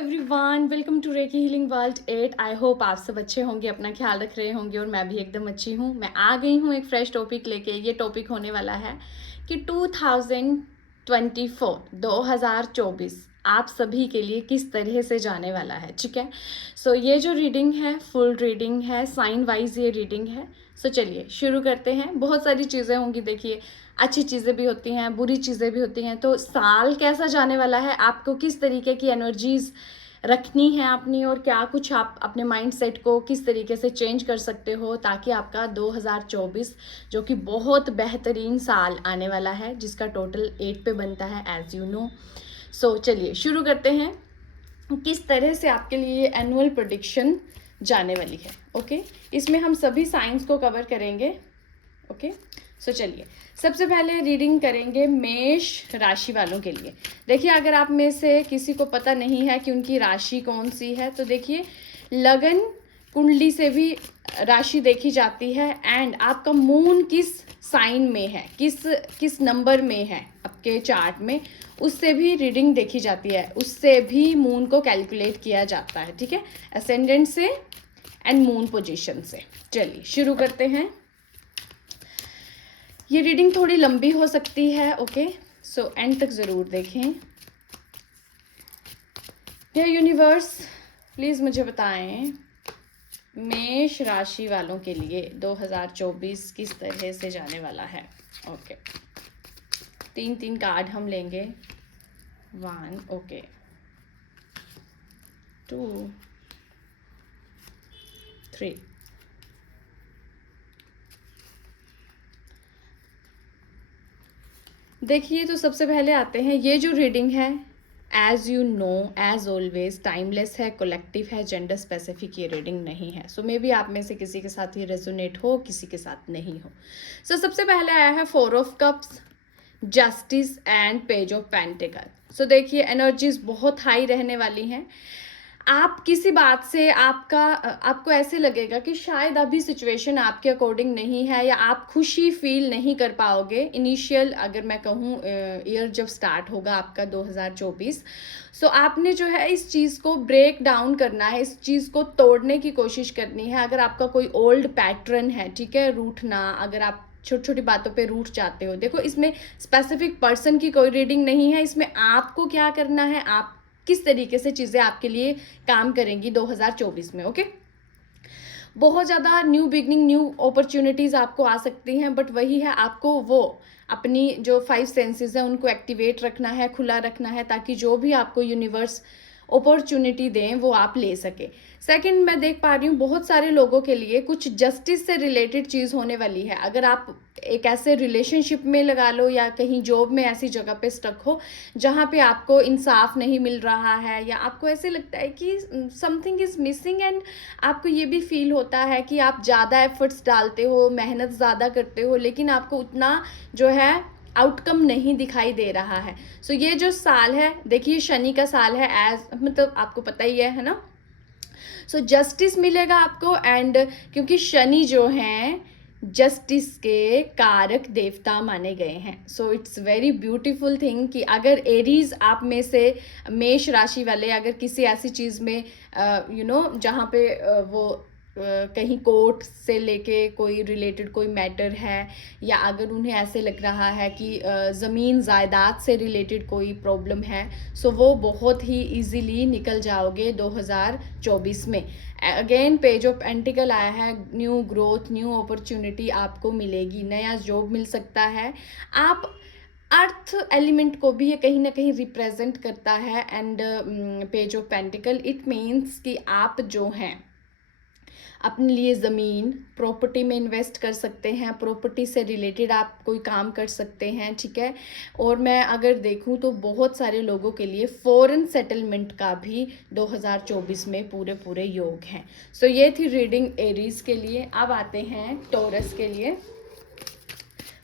Everyone, welcome to Reiki healing world 8। I hope आप सब अच्छे होंगे, अपना ख्याल रख रहे होंगे और मैं भी एकदम अच्छी हूँ। मैं आ गई हूँ एक फ्रेश टॉपिक लेके। ये टॉपिक होने वाला है कि 2024 आप सभी के लिए किस तरह से जाने वाला है। ठीक है, सो ये जो रीडिंग है फुल रीडिंग है, साइन वाइज ये रीडिंग है। सो चलिए शुरू करते हैं। बहुत सारी चीज़ें होंगी, देखिए अच्छी चीज़ें भी होती हैं, बुरी चीज़ें भी होती हैं। तो साल कैसा जाने वाला है, आपको किस तरीके की एनर्जीज रखनी है अपनी, और क्या कुछ आप अपने माइंड सेट को किस तरीके से चेंज कर सकते हो ताकि आपका 2024 जो कि बहुत बेहतरीन साल आने वाला है, जिसका टोटल 8 पे बनता है एज यू नो। सो चलिए शुरू करते हैं किस तरह से आपके लिए एनुअल प्रेडिक्शन जाने वाली है। ओके, इसमें हम सभी साइंस को कवर करेंगे। ओके, सो चलिए सबसे पहले रीडिंग करेंगे मेष राशि वालों के लिए। देखिए, अगर आप में से किसी को पता नहीं है कि उनकी राशि कौन सी है, तो देखिए लगन कुंडली से भी राशि देखी जाती है, एंड आपका मून किस साइन में है, किस नंबर में है आपके चार्ट में, उससे भी रीडिंग देखी जाती है, उससे भी मून को कैलकुलेट किया जाता है। ठीक है, असेंडेंट से एंड मून पोजीशन से। चलिए शुरू करते हैं। ये रीडिंग थोड़ी लंबी हो सकती है। ओके, सो एंड तक ज़रूर देखें। डियर यूनिवर्स, प्लीज़ मुझे बताएं मेष राशि वालों के लिए 2024 किस तरह से जाने वाला है। ओके, 3 कार्ड हम लेंगे। 1, ओके, 2, 3। देखिए, तो सबसे पहले आते हैं, ये जो रीडिंग है as you know as always timeless है, कलेक्टिव है, जेंडर स्पेसिफिक ये रीडिंग नहीं है। सो मे बी आप में से किसी के साथ ये रेजोनेट हो, किसी के साथ नहीं हो। सो सबसे पहले आया है 4 of cups, justice and page of pentacle. So देखिए एनर्जीज बहुत हाई रहने वाली हैं। आप किसी बात से आपको ऐसे लगेगा कि शायद अभी सिचुएशन आपके अकॉर्डिंग नहीं है, या आप खुशी फील नहीं कर पाओगे इनिशियल, अगर मैं कहूँ ईयर जब स्टार्ट होगा आपका 2024। सो आपने जो है इस चीज़ को ब्रेक डाउन करना है, इस चीज़ को तोड़ने की कोशिश करनी है। अगर आपका कोई ओल्ड पैटर्न है, ठीक है, रूठना, अगर आप छोटी छोटी बातों पे रूठ जाते हो, देखो इसमें स्पेसिफिक पर्सन की कोई रीडिंग नहीं है, इसमें आपको क्या करना है, आप किस तरीके से चीज़ें आपके लिए काम करेंगी 2024 में। ओके, बहुत ज़्यादा न्यू बिगनिंग, न्यू अपॉर्चुनिटीज़ आपको आ सकती हैं, बट वही है, आपको वो अपनी जो 5 सेंसेस है उनको एक्टिवेट रखना है, खुला रखना है, ताकि जो भी आपको यूनिवर्स अपॉर्चुनिटी दें वो आप ले सके। सेकंड, मैं देख पा रही हूँ बहुत सारे लोगों के लिए कुछ जस्टिस से रिलेटेड चीज़ होने वाली है। अगर आप एक ऐसे रिलेशनशिप में लगा लो, या कहीं जॉब में ऐसी जगह पे स्टक हो जहाँ पे आपको इंसाफ नहीं मिल रहा है, या आपको ऐसे लगता है कि समथिंग इज़ मिसिंग, एंड आपको ये भी फील होता है कि आप ज़्यादा एफर्ट्स डालते हो, मेहनत ज़्यादा करते हो, लेकिन आपको उतना जो है आउटकम नहीं दिखाई दे रहा है। सो ये जो साल है, देखिए शनि का साल है, एज मतलब आपको पता ही है ना। सो जस्टिस मिलेगा आपको, एंड क्योंकि शनि जो हैं जस्टिस के कारक देवता माने गए हैं। So it's very beautiful thing कि अगर एरीज आप में से मेष राशि वाले अगर किसी ऐसी चीज़ में जहाँ पे वो कहीं कोर्ट से लेके कोई रिलेटेड कोई मैटर है, या अगर उन्हें ऐसे लग रहा है कि ज़मीन जायदाद से रिलेटेड कोई प्रॉब्लम है, सो वो बहुत ही इजीली निकल जाओगे 2024 में। अगेन पेज ऑफ पेंटिकल आया है, न्यू ग्रोथ, न्यू अपॉर्चुनिटी आपको मिलेगी, नया जॉब मिल सकता है। आप अर्थ एलिमेंट को भी ये कहीं ना कहीं रिप्रेजेंट करता है, and page of pentacle it means कि आप जो हैं अपने लिए ज़मीन प्रॉपर्टी में इन्वेस्ट कर सकते हैं, प्रॉपर्टी से रिलेटेड आप कोई काम कर सकते हैं। ठीक है, और मैं अगर देखूं तो बहुत सारे लोगों के लिए फॉरेन सेटलमेंट का भी 2024 में पूरे पूरे योग हैं। सो ये थी रीडिंग एरीज के लिए। अब आते हैं टॉरस के लिए।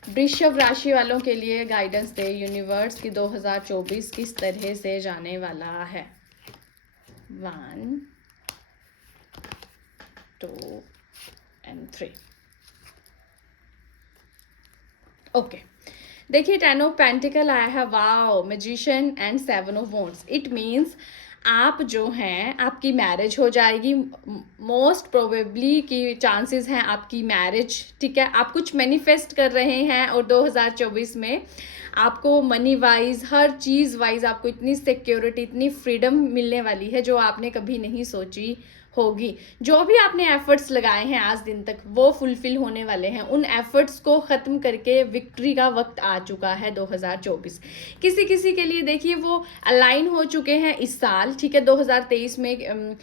वृषभ राशि वालों के लिए गाइडेंस दे यूनिवर्स की 2024 किस तरह से जाने वाला है। 1, 2 and 3। ओके, देखिए 10 ऑफ पेंटिकल आया है, wow, magician and 7 of wands. It means आप जो हैं आपकी मैरिज हो जाएगी, मोस्ट प्रोबेबली की चांसेस हैं आपकी मैरिज, ठीक है। आप कुछ मैनिफेस्ट कर रहे हैं और 2024 में आपको मनी वाइज, हर चीज़ वाइज आपको इतनी सिक्योरिटी, इतनी फ्रीडम मिलने वाली है जो आपने कभी नहीं सोची होगी। जो भी आपने एफर्ट्स लगाए हैं आज दिन तक वो फुलफिल होने वाले हैं। उन एफर्ट्स को ख़त्म करके विक्ट्री का वक्त आ चुका है 2024। किसी किसी के लिए देखिए वो अलाइन हो चुके हैं इस साल, ठीक है। 2023 में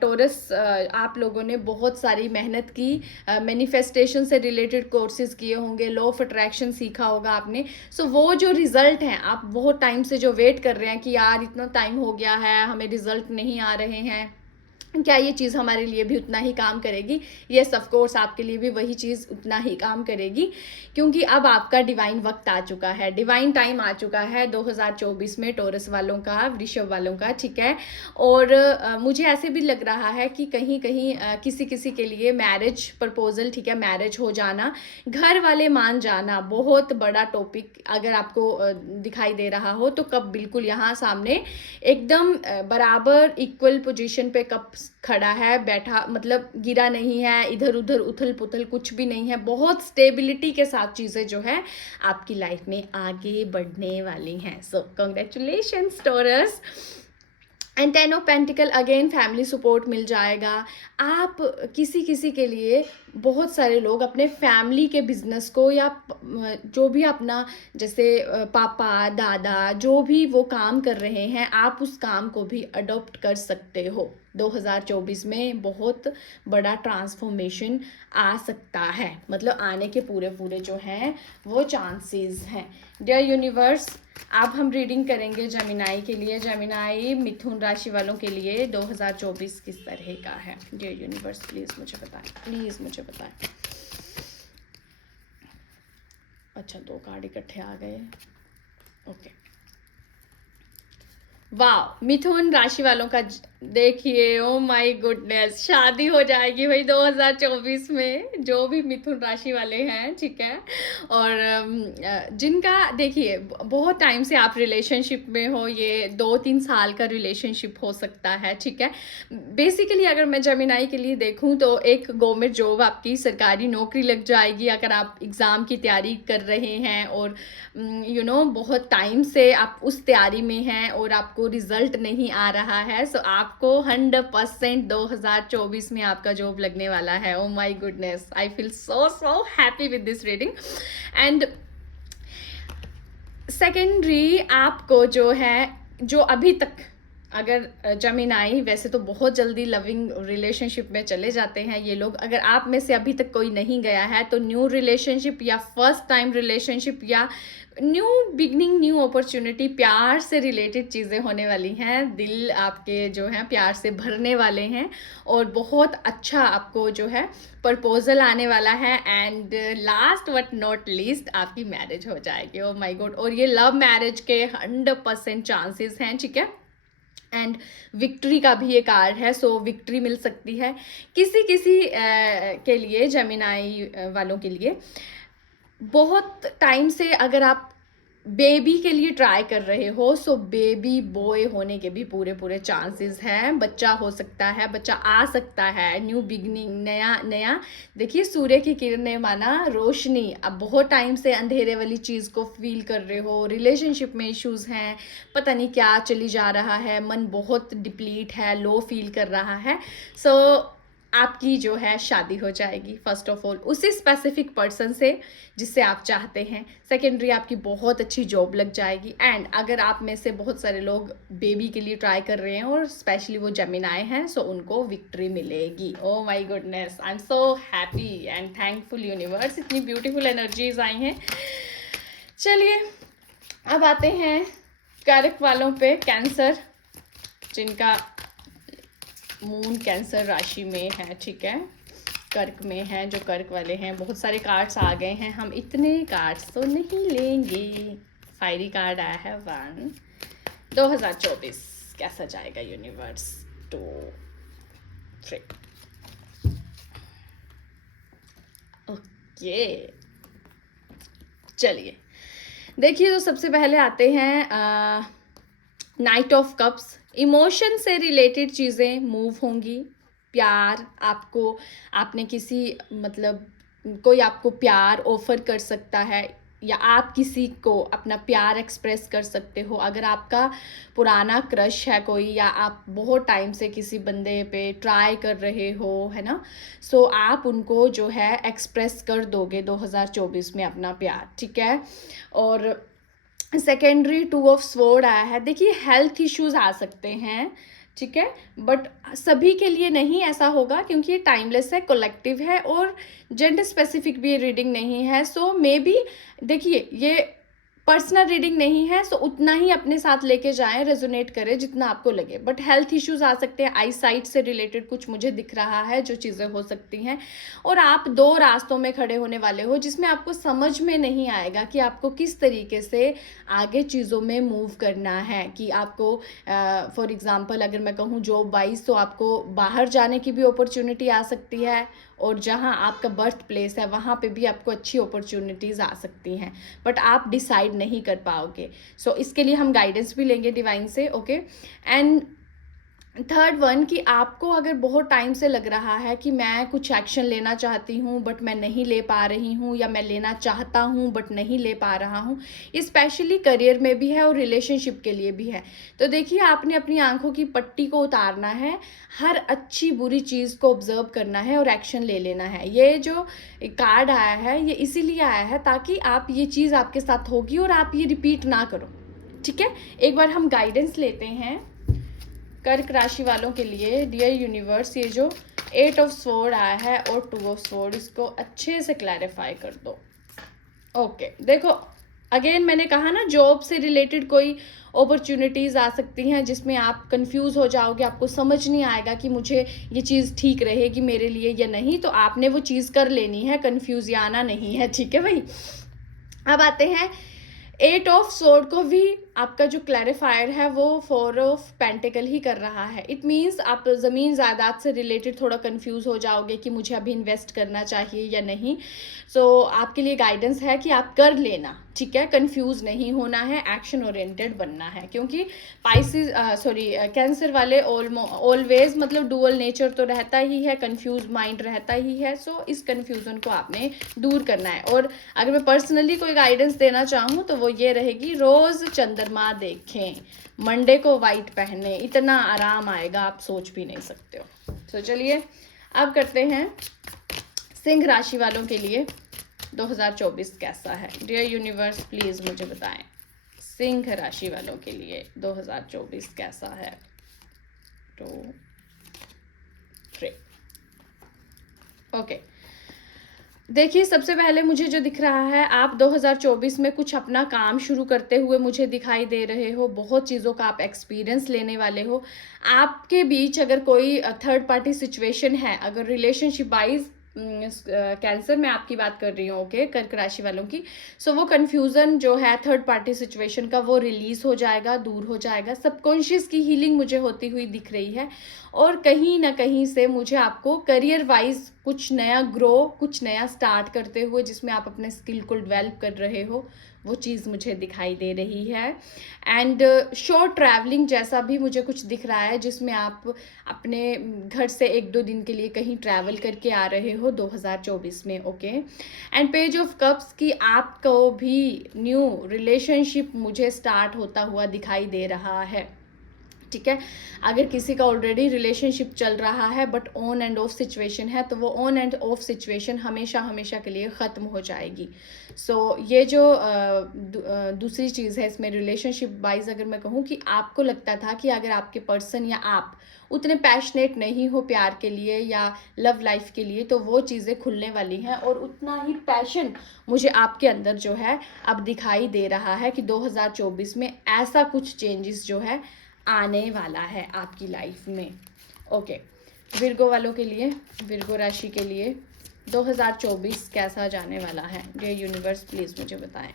टोरस आप लोगों ने बहुत सारी मेहनत की, मैनिफेस्टेशन से रिलेटेड कोर्सेज किए होंगे, लॉ ऑफ अट्रैक्शन सीखा होगा आपने। सो वो जो रिजल्ट हैं, आप बहुत टाइम से जो वेट कर रहे हैं कि यार इतना टाइम हो गया है हमें रिजल्ट नहीं आ रहे हैं, क्या ये चीज़ हमारे लिए भी उतना ही काम करेगी? येस ऑफ कोर्स आपके लिए भी वही चीज़ उतना ही काम करेगी, क्योंकि अब आपका डिवाइन वक्त आ चुका है, डिवाइन टाइम आ चुका है 2024 में टोरस वालों का, वृषभ वालों का, ठीक है। और मुझे ऐसे भी लग रहा है कि कहीं कहीं किसी किसी के लिए मैरिज प्रपोजल, ठीक है, मैरिज हो जाना, घर वाले मान जाना, बहुत बड़ा टॉपिक अगर आपको दिखाई दे रहा हो तो कब बिल्कुल यहाँ सामने एकदम बराबर इक्वल पोजीशन पे कब खड़ा है, बैठा, मतलब गिरा नहीं है, इधर उधर उथल पुथल कुछ भी नहीं है, बहुत स्टेबिलिटी के साथ चीज़ें जो है आपकी लाइफ में आगे बढ़ने वाली हैं। So congratulations Taurus. And 10 of pentacle, again family support मिल जाएगा। आप किसी किसी के लिए, बहुत सारे लोग अपने फैमिली के बिजनेस को या जो भी अपना, जैसे पापा दादा जो भी वो काम कर रहे हैं, आप उस काम को भी अडॉप्ट कर सकते हो। 2024 में बहुत बड़ा ट्रांसफॉर्मेशन आ सकता है, मतलब आने के पूरे पूरे जो हैं वो चांसेस हैं। डियर यूनिवर्स, अब हम रीडिंग करेंगे जेमिनाई के लिए। जेमिनाई मिथुन राशि वालों के लिए 2024 किस तरह का है? डियर यूनिवर्स प्लीज़ मुझे बताएं, प्लीज़ मुझे बताएं। अच्छा, 2 कार्ड इकट्ठे आ गए, ओके। वाह, मिथुन राशि वालों का देखिए, ओ माय गुडनेस, शादी हो जाएगी भाई 2024 में, जो भी मिथुन राशि वाले हैं, ठीक है। और जिनका देखिए बहुत टाइम से आप रिलेशनशिप में हो, ये 2-3 साल का रिलेशनशिप हो सकता है, ठीक है। बेसिकली अगर मैं जेमिनाई के लिए देखूं तो एक गवर्नमेंट जॉब, आपकी सरकारी नौकरी लग जाएगी अगर आप एग्ज़ाम की तैयारी कर रहे हैं और बहुत टाइम से आप उस तैयारी में हैं और आपको रिजल्ट नहीं आ रहा है। सो आपको 100% 2024 में आपका जॉब लगने वाला है। Oh my goodness, I feel so happy with this reading. And secondary, आपको जो है, जो अभी तक, अगर जेमिनाई वैसे तो बहुत जल्दी लविंग रिलेशनशिप में चले जाते हैं ये लोग, अगर आप में से अभी तक कोई नहीं गया है तो न्यू रिलेशनशिप या फर्स्ट टाइम रिलेशनशिप या न्यू बिगनिंग, न्यू अपॉर्चुनिटी, प्यार से रिलेटेड चीज़ें होने वाली हैं। दिल आपके जो हैं प्यार से भरने वाले हैं और बहुत अच्छा आपको जो है प्रपोजल आने वाला है। And last but not least, आपकी मैरिज हो जाएगी। ओ माय गॉड, और ये लव मैरिज के 100% चांसेस हैं, ठीक है। एंड विक्ट्री का भी ये कार्ड है, सो विक्ट्री मिल सकती है किसी किसी के लिए, जेमिनाई वालों के लिए। बहुत टाइम से अगर आप बेबी के लिए ट्राई कर रहे हो, सो बेबी बॉय होने के भी पूरे पूरे चांसेस हैं। बच्चा हो सकता है, बच्चा आ सकता है, न्यू बिगनिंग, नया नया। देखिए, सूर्य की किरणें माना रोशनी। अब बहुत टाइम से अंधेरे वाली चीज़ को फील कर रहे हो, रिलेशनशिप में इश्यूज हैं, पता नहीं क्या चली जा रहा है, मन बहुत डिप्लीट है, लो फील कर रहा है। सो आपकी जो है शादी हो जाएगी, फर्स्ट ऑफ ऑल उसी स्पेसिफिक पर्सन से जिससे आप चाहते हैं। सेकेंडरी, आपकी बहुत अच्छी जॉब लग जाएगी। एंड अगर आप में से बहुत सारे लोग बेबी के लिए ट्राई कर रहे हैं और स्पेशली वो जेमिनाई हैं, सो उनको विक्ट्री मिलेगी। Oh my goodness, I am so happy and thankful universe, इतनी ब्यूटीफुल एनर्जीज आई हैं। चलिए अब आते हैं कर्क वालों पे, कैंसर, जिनका मून कैंसर राशि में है, ठीक है, कर्क में है, जो कर्क वाले हैं। बहुत सारे कार्ड्स आ गए हैं, हम इतने कार्ड्स तो नहीं लेंगे। फायरी कार्ड आया है 1। 2024 कैसा जाएगा यूनिवर्स? 2, 3, ओके। चलिए देखिए, तो सबसे पहले आते हैं नाइट ऑफ कप्स, इमोशन से रिलेटेड चीज़ें मूव होंगी। प्यार आपको, आपने किसी मतलब कोई आपको प्यार ऑफर कर सकता है, या आप किसी को अपना प्यार एक्सप्रेस कर सकते हो। अगर आपका पुराना क्रश है कोई, या आप बहुत टाइम से किसी बंदे पे ट्राई कर रहे हो, है ना, सो आप उनको जो है एक्सप्रेस कर दोगे 2024 में अपना प्यार, ठीक है। और सेकेंडरी टू ऑफ स्वॉर्ड आया है। देखिए हेल्थ इश्यूज आ सकते हैं, ठीक है, बट सभी के लिए नहीं ऐसा होगा, क्योंकि ये टाइमलेस है, कलेक्टिव है, और जेंडर स्पेसिफिक भी ये रीडिंग नहीं है। सो मे बी, देखिए ये पर्सनल रीडिंग नहीं है, सो उतना ही अपने साथ लेके जाएं, रेजोनेट करें जितना आपको लगे। बट हेल्थ इश्यूज आ सकते हैं, आई साइट से रिलेटेड कुछ मुझे दिख रहा है जो चीज़ें हो सकती हैं। और आप दो रास्तों में खड़े होने वाले हो, जिसमें आपको समझ में नहीं आएगा कि आपको किस तरीके से आगे चीज़ों में मूव करना है। कि आपको फॉर एग्ज़ाम्पल अगर मैं कहूँ जॉब वाइज, तो आपको बाहर जाने की भी अपॉर्चुनिटी आ सकती है, और जहाँ आपका बर्थ प्लेस है वहाँ पे भी आपको अच्छी अपॉर्चुनिटीज़ आ सकती हैं, बट आप डिसाइड नहीं कर पाओगे। सो इसके लिए हम गाइडेंस भी लेंगे डिवाइन से, ओके। एंड थर्ड वन, कि आपको अगर बहुत टाइम से लग रहा है कि मैं कुछ एक्शन लेना चाहती हूँ बट मैं नहीं ले पा रही हूँ, या मैं लेना चाहता हूँ बट नहीं ले पा रहा हूँ, स्पेशली करियर में भी है और रिलेशनशिप के लिए भी है। तो देखिए आपने अपनी आंखों की पट्टी को उतारना है, हर अच्छी बुरी चीज़ को ऑब्जर्व करना है और एक्शन ले लेना है। ये जो कार्ड आया है ये इसीलिए आया है ताकि आप, ये चीज़ आपके साथ होगी और आप ये रिपीट ना करो, ठीक है। एक बार हम गाइडेंस लेते हैं कर्क राशि वालों के लिए। डियर यूनिवर्स, ये जो 8 ऑफ स्वॉर्ड आया है और 2 ऑफ स्वॉर्ड, इसको अच्छे से क्लैरिफाई कर दो। ओके, देखो अगेन मैंने कहा ना, जॉब से रिलेटेड कोई अपॉर्चुनिटीज़ आ सकती हैं जिसमें आप कंफ्यूज हो जाओगे, आपको समझ नहीं आएगा कि मुझे ये चीज़ ठीक रहेगी मेरे लिए या नहीं, तो आपने वो चीज़ कर लेनी है, कंफ्यूज या आना नहीं है, ठीक है भाई। अब आते हैं 8 ऑफ स्वॉर्ड को भी आपका जो क्लैरिफायर है वो 4 ऑफ पेंटिकल ही कर रहा है। इट मीन्स आप ज़मीन जायदाद से रिलेटेड थोड़ा कंफ्यूज हो जाओगे कि मुझे अभी इन्वेस्ट करना चाहिए या नहीं। सो आपके लिए गाइडेंस है कि आप कर लेना, ठीक है, कंफ्यूज नहीं होना है, एक्शन ओरिएंटेड बनना है। क्योंकि पाइसिस कैंसर वाले ऑलवेज मतलब डुअल नेचर तो रहता ही है, कंफ्यूज माइंड रहता ही है। सो इस कंफ्यूजन को आपने दूर करना है। और अगर मैं पर्सनली कोई गाइडेंस देना चाहूँ तो वो ये रहेगी, रोज़ चंद्रमा देखें, मंडे को वाइट पहने, इतना आराम आएगा आप सोच भी नहीं सकते हो। तो चलिए अब करते हैं सिंह राशि वालों के लिए 2024 कैसा है। डियर यूनिवर्स प्लीज़ मुझे बताएं, सिंह राशि वालों के लिए 2024 कैसा है। 2 3 ओके। देखिए सबसे पहले मुझे जो दिख रहा है, आप 2024 में कुछ अपना काम शुरू करते हुए मुझे दिखाई दे रहे हो। बहुत चीज़ों का आप एक्सपीरियंस लेने वाले हो। आपके बीच अगर कोई थर्ड पार्टी सिचुएशन है, अगर रिलेशनशिप वाइज कैंसर में आपकी बात कर रही हूँ, ओके, कर्क राशि वालों की, सो वो कन्फ्यूज़न जो है थर्ड पार्टी सिचुएशन का, वो रिलीज़ हो जाएगा, दूर हो जाएगा। सबकॉन्शियस की हीलिंग मुझे होती हुई दिख रही है। और कहीं ना कहीं से मुझे आपको करियर वाइज कुछ नया ग्रो, कुछ नया स्टार्ट करते हुए, जिसमें आप अपने स्किल को डेवलप कर रहे हो, वो चीज़ मुझे दिखाई दे रही है। एंड शॉर्ट ट्रैवलिंग जैसा भी मुझे कुछ दिख रहा है, जिसमें आप अपने घर से 1-2 दिन के लिए कहीं ट्रैवल करके आ रहे हो 2024 में, okay. And page of cups की आपको भी न्यू रिलेशनशिप मुझे स्टार्ट होता हुआ दिखाई दे रहा है, ठीक है। अगर किसी का ऑलरेडी रिलेशनशिप चल रहा है but on end of situation है, तो वो ऑन एंड ऑफ सिचुएशन हमेशा हमेशा के लिए ख़त्म हो जाएगी। सो ये जो दूसरी चीज़ है इसमें रिलेशनशिप वाइज, अगर मैं कहूँ कि आपको लगता था कि अगर आपके पर्सन या आप उतने पैशनेट नहीं हो प्यार के लिए या लव लाइफ के लिए, तो वो चीज़ें खुलने वाली हैं। और उतना ही पैशन मुझे आपके अंदर जो है अब दिखाई दे रहा है कि 2024 में ऐसा कुछ चेंजेस जो है आने वाला है आपकी लाइफ में, ओके। विर्गो वालों के लिए, विर्गो राशि के लिए 2024 कैसा जाने वाला है, ये यूनिवर्स प्लीज़ मुझे बताएं।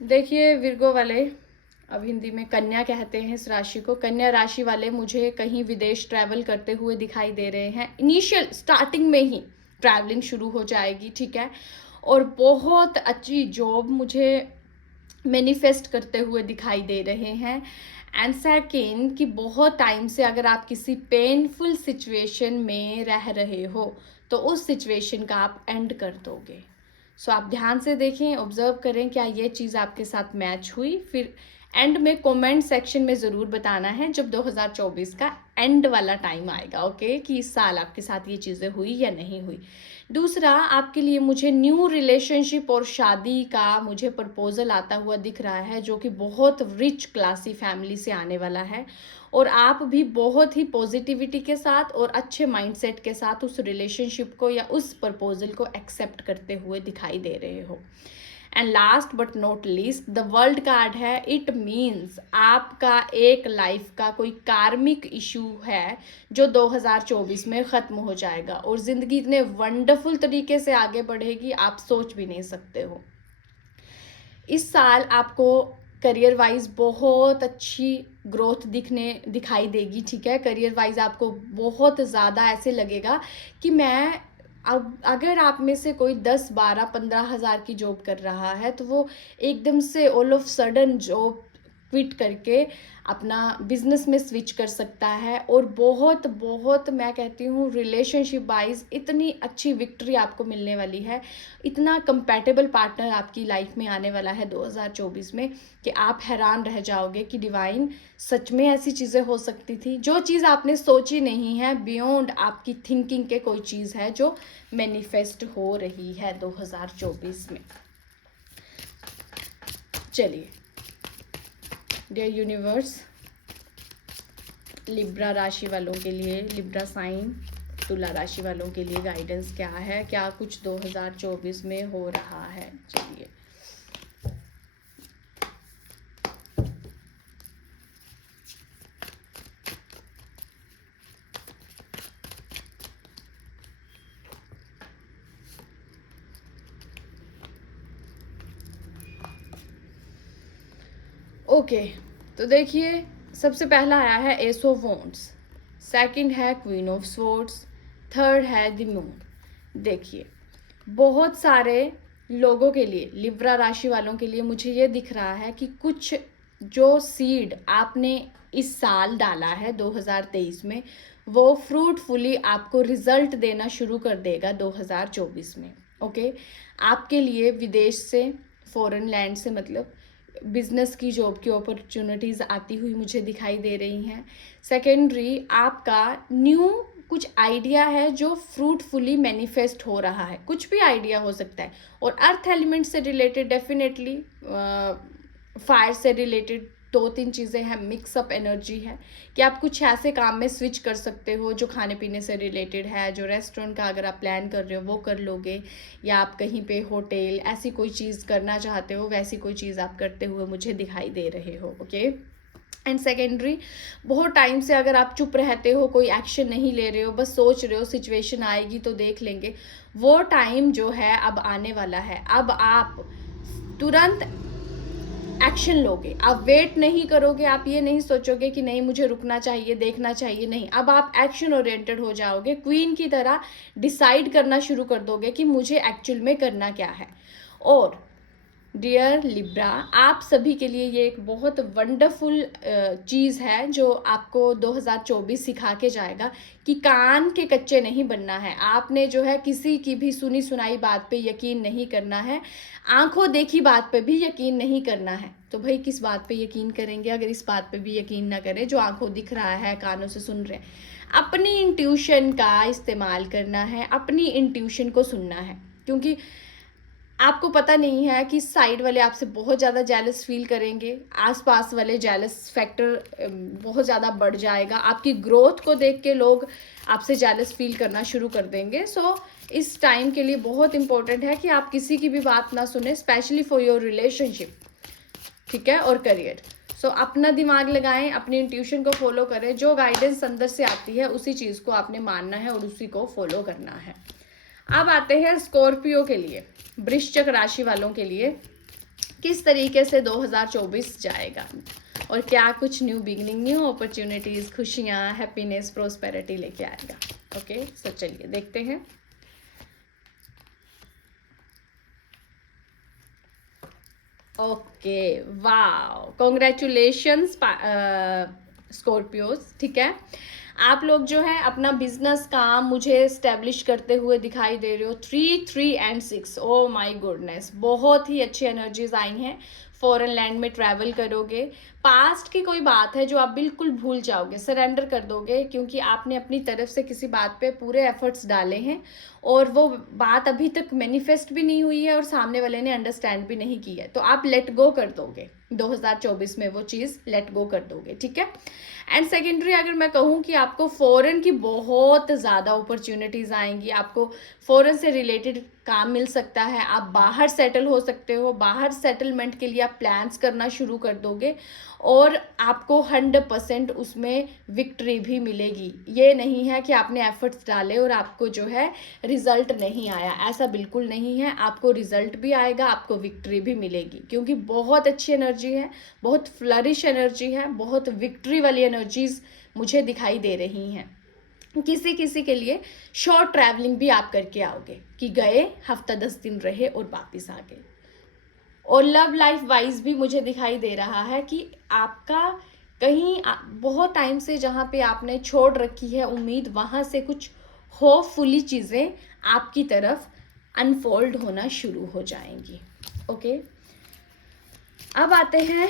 देखिए विर्गो वाले, अब हिंदी में कन्या कहते हैं इस राशि को। कन्या राशि वाले मुझे कहीं विदेश ट्रैवल करते हुए दिखाई दे रहे हैं। इनिशियल स्टार्टिंग में ही ट्रैवलिंग शुरू हो जाएगी, ठीक है। और बहुत अच्छी जॉब मुझे मैनिफेस्ट करते हुए दिखाई दे रहे हैं। एंड सेकेंड कि बहुत टाइम से अगर आप किसी पेनफुल सिचुएशन में रह रहे हो तो उस सिचुएशन का आप एंड कर दोगे। सो आप ध्यान से देखें, ऑब्जर्व करें क्या ये चीज़ आपके साथ मैच हुई। फिर एंड में कमेंट सेक्शन में ज़रूर बताना है जब 2024 का एंड वाला टाइम आएगा, ओके, कि इस साल आपके साथ ये चीज़ें हुई या नहीं हुई। दूसरा, आपके लिए मुझे न्यू रिलेशनशिप और शादी का मुझे प्रपोजल आता हुआ दिख रहा है, जो कि बहुत रिच क्लासी फैमिली से आने वाला है। और आप भी बहुत ही पॉजिटिविटी के साथ और अच्छे माइंडसेट के साथ उस रिलेशनशिप को या उस प्रपोजल को एक्सेप्ट करते हुए दिखाई दे रहे हो। And last but not least the world card है। इट मीन्स आपका एक लाइफ का कोई कार्मिक इशू है जो 2024 में ख़त्म हो जाएगा और ज़िंदगी इतने वंडरफुल तरीके से आगे बढ़ेगी आप सोच भी नहीं सकते हो। इस साल आपको करियर वाइज बहुत अच्छी ग्रोथ दिखाई देगी, ठीक है। करियर वाइज आपको बहुत ज़्यादा ऐसे लगेगा कि मैं अब अगर आप में से कोई 10, 12, 15 हज़ार की जॉब कर रहा है तो वो एकदम से all of sudden job quit करके अपना बिजनेस में स्विच कर सकता है। और बहुत बहुत मैं कहती हूँ रिलेशनशिप वाइज इतनी अच्छी विक्ट्री आपको मिलने वाली है, इतना कंपैटिबल पार्टनर आपकी लाइफ में आने वाला है 2024 में कि आप हैरान रह जाओगे कि डिवाइन सच में ऐसी चीज़ें हो सकती थी। जो चीज़ आपने सोची नहीं है, बियॉन्ड आपकी थिंकिंग के कोई चीज़ है जो मैनिफेस्ट हो रही है 2024 में। चलिए डियर यूनिवर्स, लिब्रा राशि वालों के लिए, लिब्रा साइन, तुला राशि वालों के लिए गाइडेंस क्या है, क्या कुछ 2024 में हो रहा है। चलिए ओके, तो देखिए सबसे पहला आया है एस ऑफ वॉन्ड्स, सेकंड है क्वीन ऑफ स्वॉर्ड्स, थर्ड है द मून। देखिए बहुत सारे लोगों के लिए, लिब्रा राशि वालों के लिए मुझे ये दिख रहा है कि कुछ जो सीड आपने इस साल डाला है 2023 में वो फ्रूटफुली आपको रिजल्ट देना शुरू कर देगा 2024 में, ओके। आपके लिए विदेश से, फॉरेन लैंड से मतलब बिजनेस की, जॉब की अपॉर्चुनिटीज़ आती हुई मुझे दिखाई दे रही हैं। सेकेंडरी, आपका न्यू कुछ आइडिया है जो फ्रूटफुली मैनिफेस्ट हो रहा है, कुछ भी आइडिया हो सकता है। और अर्थ एलिमेंट से रिलेटेड डेफिनेटली, फायर से रिलेटेड 2-3 चीज़ें हैं, मिक्सअप एनर्जी है कि आप कुछ ऐसे काम में स्विच कर सकते हो जो खाने पीने से रिलेटेड है, जो रेस्टोरेंट का अगर आप प्लान कर रहे हो वो कर लोगे, या आप कहीं पे होटल ऐसी कोई चीज़ करना चाहते हो वैसी कोई चीज़ आप करते हुए मुझे दिखाई दे रहे हो, ओके। एंड सेकेंडरी, बहुत टाइम से अगर आप चुप रहते हो, कोई एक्शन नहीं ले रहे हो, बस सोच रहे हो सिचुएशन आएगी तो देख लेंगे, वो टाइम जो है अब आने वाला है। अब आप तुरंत एक्शन लोगे, आप वेट नहीं करोगे, आप ये नहीं सोचोगे कि नहीं मुझे रुकना चाहिए, देखना चाहिए, नहीं, अब आप एक्शन ओरिएंटेड हो जाओगे, क्वीन की तरह डिसाइड करना शुरू कर दोगे कि मुझे एक्चुअल में करना क्या है। और डियर लिब्रा, आप सभी के लिए ये एक बहुत वंडरफुल चीज़ है जो आपको 2024 सिखा के जाएगा कि कान के कच्चे नहीं बनना है। आपने जो है किसी की भी सुनी सुनाई बात पे यकीन नहीं करना है, आंखों देखी बात पे भी यकीन नहीं करना है। तो भाई किस बात पे यकीन करेंगे अगर इस बात पे भी यकीन ना करें जो आंखों दिख रहा है, कानों से सुन रहे हैं। अपनी इंट्यूशन का इस्तेमाल करना है, अपनी इंट्यूशन को सुनना है, क्योंकि आपको पता नहीं है कि साइड वाले आपसे बहुत ज़्यादा जेलस फील करेंगे, आसपास वाले जेलस फैक्टर बहुत ज़्यादा बढ़ जाएगा, आपकी ग्रोथ को देख के लोग आपसे जेलस फील करना शुरू कर देंगे। सो इस टाइम के लिए बहुत इंपॉर्टेंट है कि आप किसी की भी बात ना सुने, स्पेशली फॉर योर रिलेशनशिप, ठीक है, और करियर। सो अपना दिमाग लगाएं, अपनी इंट्यूशन को फॉलो करें, जो गाइडेंस अंदर से आती है उसी चीज़ को आपने मानना है और उसी को फॉलो करना है। अब आते हैं स्कॉर्पियो के लिए, वृश्चिक राशि वालों के लिए। किस तरीके से 2024 जाएगा और क्या कुछ न्यू बिगिनिंग, न्यू अपॉर्चुनिटीज़, खुशियाँ, हैप्पीनेस, प्रोस्पेरिटी लेके आएगा। ओके, सो चलिए देखते हैं। Okay, wow, congratulations Scorpios. ठीक है, आप लोग जो है अपना बिजनेस काम मुझे स्टेब्लिश करते हुए दिखाई दे रहे हो। 3, 3 एंड 6, ओ माय गुडनेस, बहुत ही अच्छी एनर्जीज आई हैं। फॉरेन लैंड में ट्रैवल करोगे, पास्ट की कोई बात है जो आप बिल्कुल भूल जाओगे, सरेंडर कर दोगे, क्योंकि आपने अपनी तरफ से किसी बात पे पूरे एफर्ट्स डाले हैं और वो बात अभी तक मैनिफेस्ट भी नहीं हुई है और सामने वाले ने अंडरस्टैंड भी नहीं की है, तो आप लेट गो कर दोगे 2024 में, वो चीज़ लेट गो कर दोगे। ठीक है, एंड सेकेंडरी अगर मैं कहूँ कि आपको फॉरेन की बहुत ज़्यादा अपॉर्चुनिटीज़ आएंगी, आपको फॉरेन से रिलेटेड काम मिल सकता है, आप बाहर सेटल हो सकते हो, बाहर सेटलमेंट के लिए आप प्लान्स करना शुरू कर दोगे और आपको 100% उसमें विक्ट्री भी मिलेगी। ये नहीं है कि आपने एफर्ट्स डाले और आपको जो है रिजल्ट नहीं आया, ऐसा बिल्कुल नहीं है, आपको रिजल्ट भी आएगा, आपको विक्ट्री भी मिलेगी, क्योंकि बहुत अच्छी एनर्जी है, बहुत फ्लरिश एनर्जी है, बहुत विक्ट्री वाली एनर्जीज मुझे दिखाई दे रही हैं। किसी किसी के लिए शॉर्ट ट्रैवलिंग भी आप करके आओगे कि गए, हफ्ता 10 दिन रहे और वापस आ गए। और लव लाइफ वाइज भी मुझे दिखाई दे रहा है कि आपका कहीं बहुत टाइम से जहाँ पे आपने छोड़ रखी है उम्मीद, वहाँ से कुछ होपफुली चीज़ें आपकी तरफ अनफोल्ड होना शुरू हो जाएंगी। ओके, अब आते हैं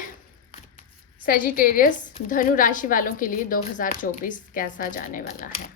सेजिटेरियस, धनु राशि वालों के लिए 2024 कैसा जाने वाला है।